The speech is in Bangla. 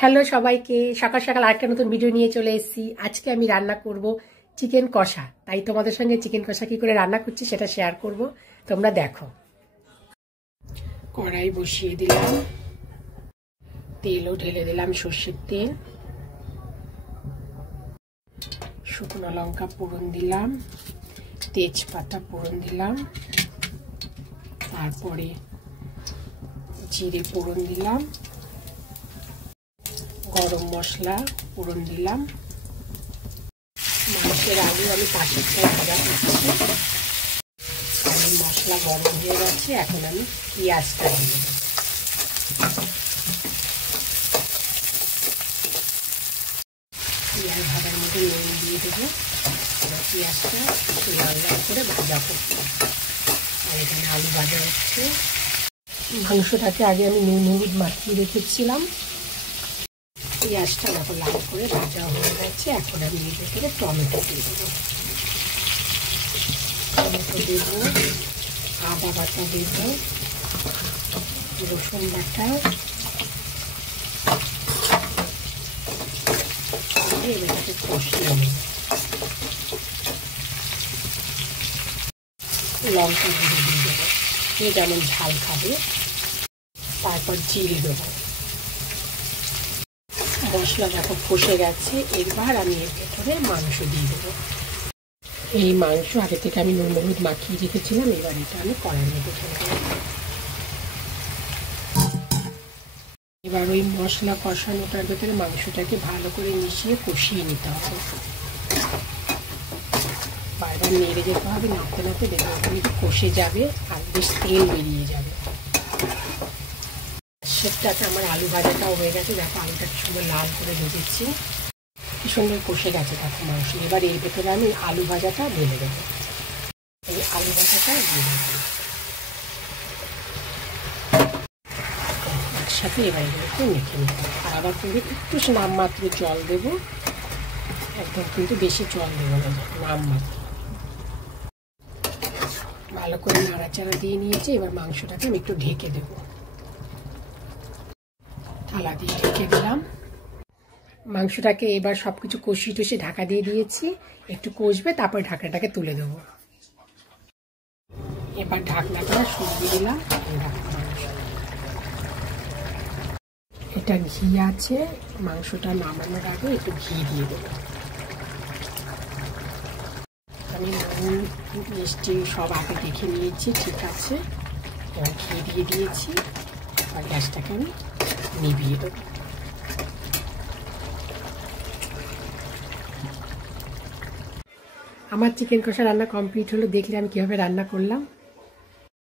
হ্যালো সবাইকে, সকাল সকাল আরেকটা নতুন ভিডিও নিয়ে চলে এসেছি। আজকে আমি রান্না করব চিকেন কষা। তাই তোমাদের সঙ্গে চিকেন কষা কি করে রান্না করছি সেটা শেয়ার করব, তোমরা দেখো। কড়াই বসিয়ে দিলাম, তেলও ঢেলে দিলাম, সর্ষের তেল। শুকনো লঙ্কা ফোড়ন দিলাম, তেজপাতা ফোড়ন দিলাম, তারপরে জিরে ফোড়ন দিলাম, গরম মশলা ফোড়ন দিলাম। মাংসের আলু আমি পাশের টাই ভাজা করছি। আর মশলা গরম হয়ে গেছে, এখন আমি পেঁয়াজটা দিয়ে দেবো। পেঁয়াজ ভাজার মধ্যে নুন দিয়ে দেবো। এবার পেঁয়াজটা লাল লাল করে ভাজা করবো। আর এখানে আলু ভাজা হচ্ছে। মাংসটাকে আগে আমি নুন হলুদ মাখিয়ে রেখেছিলাম। পেঁয়াজটা যখন লাল করে ভাজা হয়ে গেছে, এখন আমি এর ভেতরে টমেটো দিয়ে দেবো। টমেটো দেবো, আদা বাটা দেবো, রসুন বাটা, এটাকে কষিয়ে নেব। লঙ্কা গুঁড়ো দিয়ে দেবো, যে যেমন ঝাল খাবে। তারপর জিরে দেবো। মশলা যখন কষে গেছে, এবার আমি এর ভেতরে মাংস দিয়ে দেবো। এই মাংস আগে থেকে আমি নুন হলুদ মাখিয়ে রেখেছিলাম। এবার এটা আমি কড়াইয়ের মধ্যে ঢেলে দেবো। এবার ওই মশলা কষানোটার ভেতরে মাংসটাকে ভালো করে মিশিয়ে কষিয়ে নিতে হবে। বারবার নেড়ে যেতে হবে, নাড়তে নাড়তে দেখবে ওখানে কষে যাবে আর বেশ তেল বেরিয়ে যাবে। সেটাতে আমার আলু ভাজাটাও হয়ে গেছে। দেখো আলুটা কি সুন্দর লাল করে ভেজেছি, কি সুন্দর কষে গেছে দেখো মাংস। এবার এর ভেতরে আমি আলু ভাজাটা ঢেলে দেবো। এই আলু ভাজাটা দিয়ে দেবো একসাথে। এবার এগুলোকে মেখে নেবো। আর আবার কিন্তু একটু নামমাত্র জল দেবো, একদম কিন্তু বেশি জল দেবো না, নামমাত্র। ভালো করে নাড়াচাড়া দিয়ে নিয়েছি। এবার মাংসটাকে আমি একটু ঢেকে দেবো, থালা দিয়ে ঢেকে দিলাম। মাংসটাকে এবার সব কিছু কষিয়ে টষিয়ে ঢাকা দিয়ে দিয়েছি। একটু কষবে, তারপরে ঢাকনাটাকে তুলে দেবো। এবার ঢাকনাটা সরিয়ে দিলাম। এটা ঘি আছে, মাংসটা নামানোর আগে একটু ঘি দিয়ে দেবো। আমি নুন মিষ্টি সব আগে দেখে নিয়েছি, ঠিক আছে। এবার ঘি দিয়ে দিয়েছি। আর গ্যাসটাকে আমি নিভিয়ে দেবো। আমার চিকেন কষা রান্না কমপ্লিট হলো। দেখলে আমি কীভাবে রান্না করলাম।